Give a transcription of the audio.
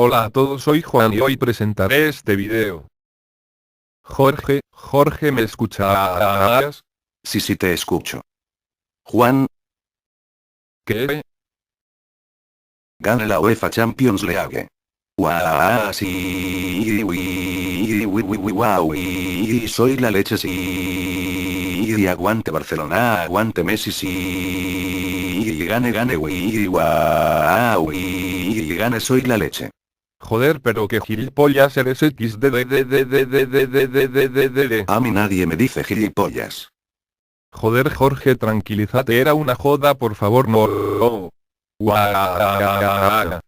Hola a todos, soy Juan y hoy presentaré este video. Jorge, ¿me escuchas? Sí, sí te escucho. Juan, ¿Qué? gana la UEFA Champions League. Guau, sí, guau, y soy la leche, sí, y aguante Barcelona, aguante Messi, sí, y gane, güey, guau, y gane, soy la leche. Joder, pero qué gilipollas eres XD. A mí nadie me dice gilipollas. Joder, Jorge, tranquilízate, era una joda, por favor, no. Guau.